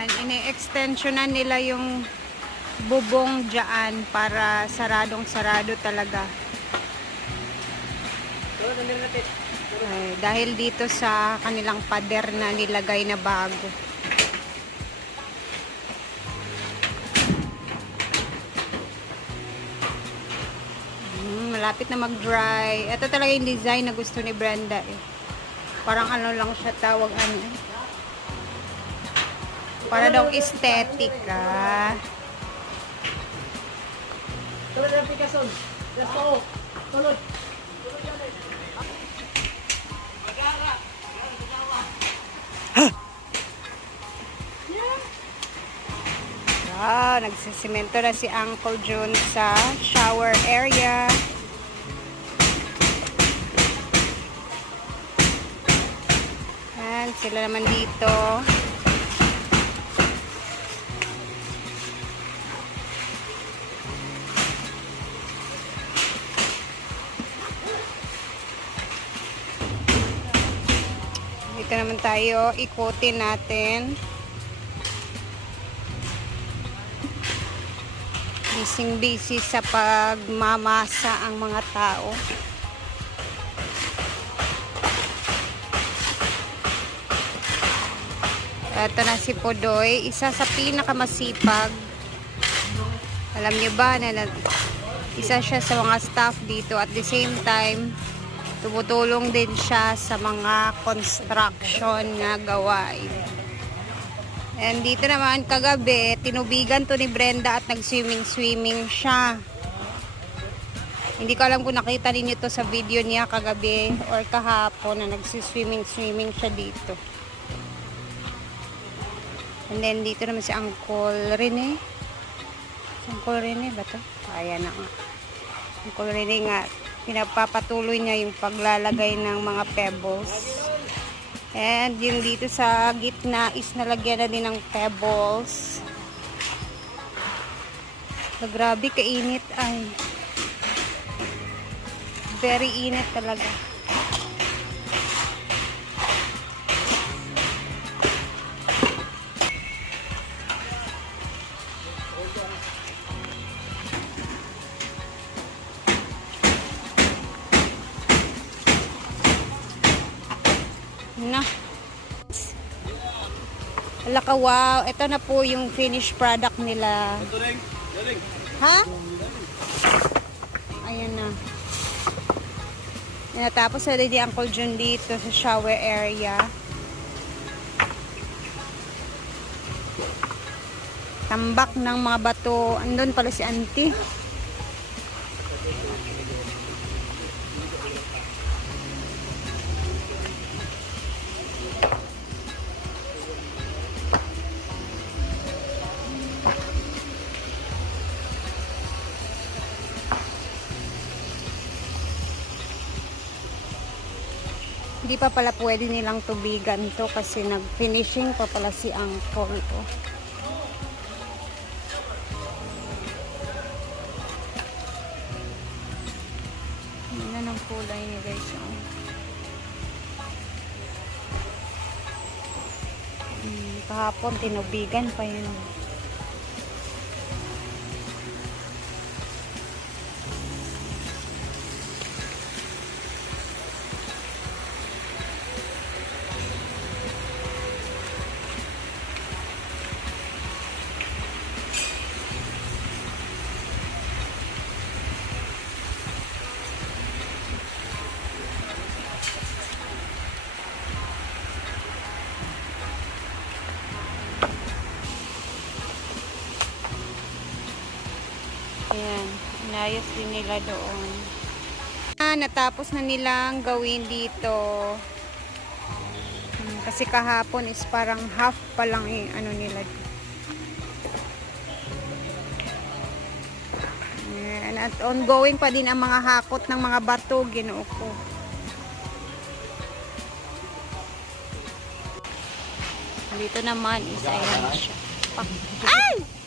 Ayan, ini-extensionan nila yung bubong dyan para saradong-sarado talaga. Ay, dahil dito sa kanilang pader na nilagay na bago. Hmm, malapit na mag-dry. Ito talaga yung design na gusto ni Brenda eh. Parang ano lang siya tawag ano. eh. Para daw aesthetic ah. Tulad ng Picasso. Let's go. Tulad. Wow, nagsisimento na si Uncle June sa shower area. Yan, sila naman dito. Dito naman tayo, ikutin natin. Bising busy sa pagmamasa ang mga tao. Ito na si Podoy, isa sa pinakamasipag. Alam niyo ba na isa siya sa mga staff dito at the same time tumutulong din siya sa mga construction na gawain. And dito naman kagabi, tinubigan to ni Brenda at nag-swimming-swimming siya. Hindi ko alam kung nakita ninyo to sa video niya kagabi or kahapon na nagsiswimming-swimming siya dito. And then dito naman si Uncle Rene. Si Uncle Rene ba to? Ayan na nga. Uncle Rene nga, pinapapatuloy niya yung paglalagay ng mga pebbles. And yung dito sa gitna is nalagyan na din ng pebbles. So, grabe kainit ay. Very init talaga. Ala ka, wow. Ito na po yung finished product nila. Ha? Ayan na. Yan, tapos na di Uncle Jun dito sa shower area. Tambak ng mga bato. Andun pala si auntie. Hindi pa pala pwede nilang tubigan to kasi nag-finishing pa pala si Uncle. Oh. Yan ang kulay niya guys. Oh. Hmm, kahapon tinubigan pa yun. Ayan, inayos din nila doon. Ah, natapos na nilang gawin dito. Hmm, kasi kahapon is parang half pa lang yung ano nila. Ayan, at ongoing pa din ang mga hakot ng mga bato, ginoo ko. Dito naman is ayan siya. Ay!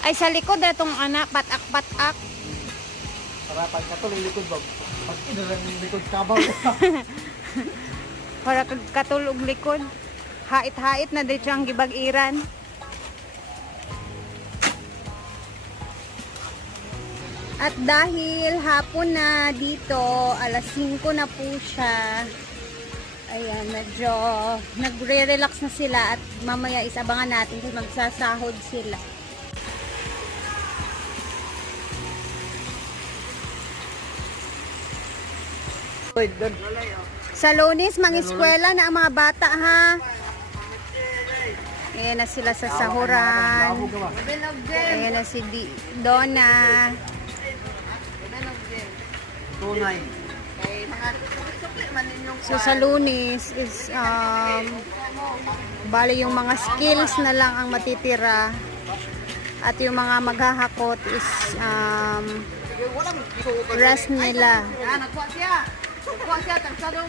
Ay, sa likod na itong anak, patak-patak. Para pag katuloy likod ba? Pag inalang likod kabaw. Para kag katulog likod. Hait-hait na dito ang gibag-iran. At dahil hapon na dito, alas 5 na po siya. Ayan, medyo nagre-relax na sila at mamaya isabangan natin kung magsasahod sila. Sa lunes, mga eskwela na ang mga bata ha. Ayan na sila sa sahuran. Ayan na si Di Donna. Tunay. So sa lunes is um, bali yung mga skills na lang ang matitira. At yung mga maghahakot is um, rest nila. Yan, nagkuha siya. Nagkuha siya, tagsado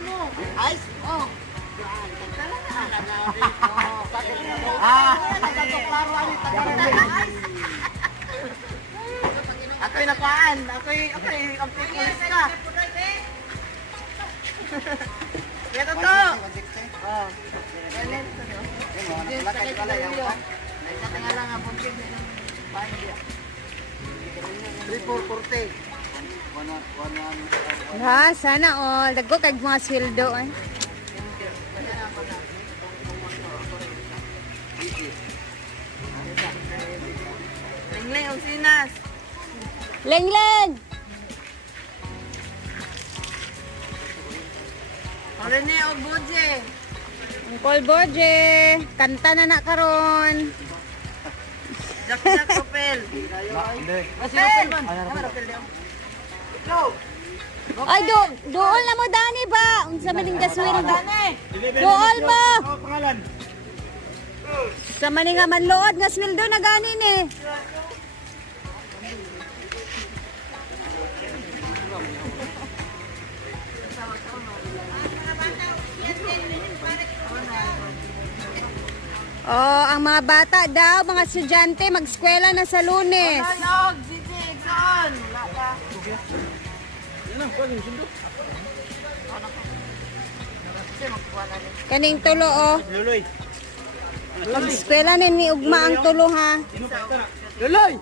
mo. Ice? Oh. Ah! Nagkaklaro ani Ako'y nakuhaan. Ako'y, ako'y, ako'y pulis ka. Ito to! Oh. Lakay pala yan. Nga lang ang bukid ng bahay niya. 3440. Ha, sana all. Dagko kag mga sweldo. Eh. Lingling, Osinas. Lengleng! Orene, o Boje. Uncle Borje, kanta na na karon. Jack Jack Kopel. Hindi. Kopel! Ay, do, dool na mo dani ba? Unsa maning gasweldo? Dane! Dool mo! Pangalan? Sa maning nga manlood nga sweldo na ganin eh. Oh, ang mga bata daw, mga estudyante, mag-eskwela na sa lunes. Tanog, Gigi, Exxon. Wala ka. Kaning tulo oh. Luloy. Mag-eskwela na ni ugma ang tulo ha. Luloy!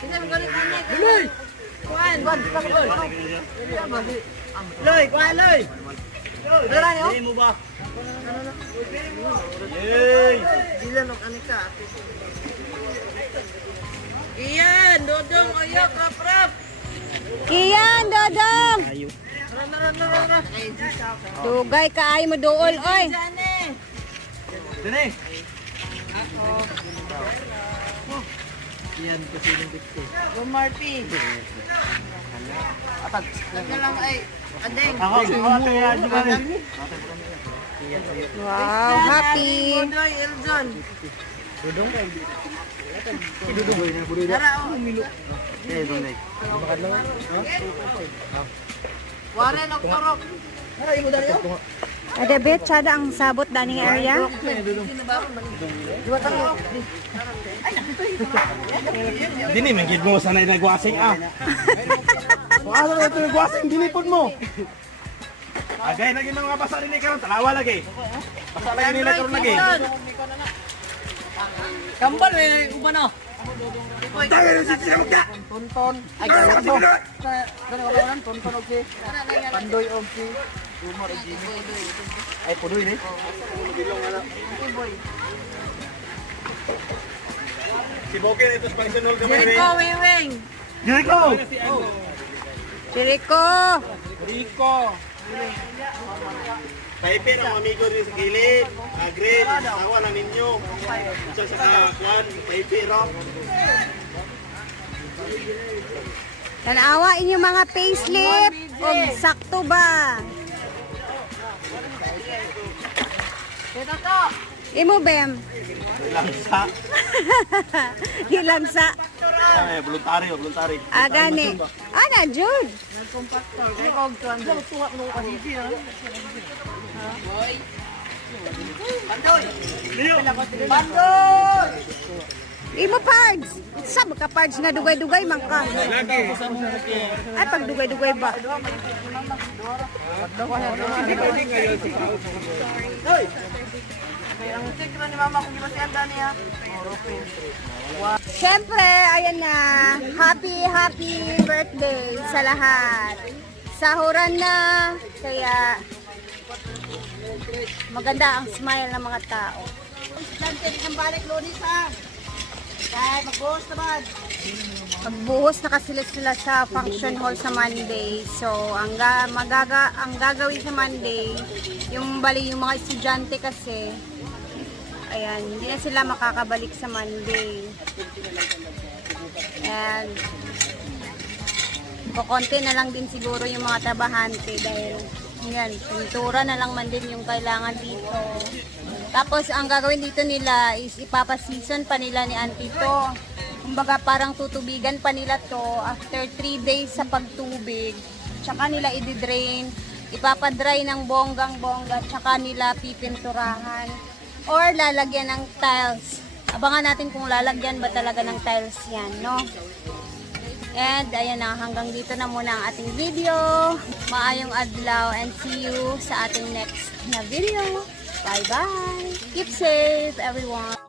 Kasi magalit na niya. Luloy! Luloy! Kuha, Luloy! Wala niyo? Hindi mo ba? Yay! Sila nung anika. Iyan, Dodong, Oyo, Rap, Rap. Kiyan, Dodong! Dugay ka ay mo duol, oy. Dene! Yan kasi yung gusto. Go, Marty. Atag. Lagyan lang ay, Adeng. Ako, ako ate yan. Wow, happy. Bodoy, Eljon. Dudong ka. Dudong boy na budo. Dara. Eh, dunay. Warren, imo dari. Ada bet sada ang sabot daning area. Dini man gid mo sanay nagwasing ah. Ano ito nagwasing dinipod mo. Agay lagi mga basa rin karon talawa lagi. Basa lagi nila karon lagi. Kambal, eh, umano. Tayo na si Sirmuka. Tonton. Ay, gawin mo. Gano'n ka ba Tonton, okay. Pandoy, okay. Humor, okay. Ay punoy ni. Si Boken ito functional kami. Jericho, Weweng. Jericho. Jericho. Rico. Paipe ang amigo ni sa gilid. Agreed. Asawa na ninyo. Isa sa kakuan. Paipe ro. Tanawa inyo mga payslip. Og sakto ba? Dito to. Imo bem. Ilang sa. Ilang sa Ay, voluntary, voluntary. agani. Ana jud. Compactor. Ay, kog tuwan. Tuwa mo kasi siya. Leo. Bandoy! Imo pards. Sa ka pards nga dugay-dugay man ka. Ay pag dugay-dugay ba? Ang check ni mama kung di ba si Anda niya. Siyempre, ayan na. Happy, happy birthday sa lahat. Sahuran na. Kaya, maganda ang smile ng mga tao. Plantin ng balik lunis ha. Kahit mag-boss naman. Magbuhos na kasi sila sa function hall sa Monday. So, ang, ga, magaga, ang gagawin sa Monday, yung bali yung mga estudyante kasi, ayan, hindi na sila makakabalik sa Monday. And, kukonti na lang din siguro yung mga trabahante dahil, yan, pintura na lang man din yung kailangan dito. Tapos, ang gagawin dito nila is ipapa-season pa nila ni Auntie to. Kumbaga, parang tutubigan pa nila to after 3 days sa pagtubig. Tsaka nila i-drain, ipapadry ng bonggang-bongga, tsaka nila pipinturahan. Or lalagyan ng tiles. Abangan natin kung lalagyan ba talaga ng tiles yan, no? And ayan na, hanggang dito na muna ang ating video. Maayong adlaw and see you sa ating next na video. Bye-bye! Keep safe, everyone!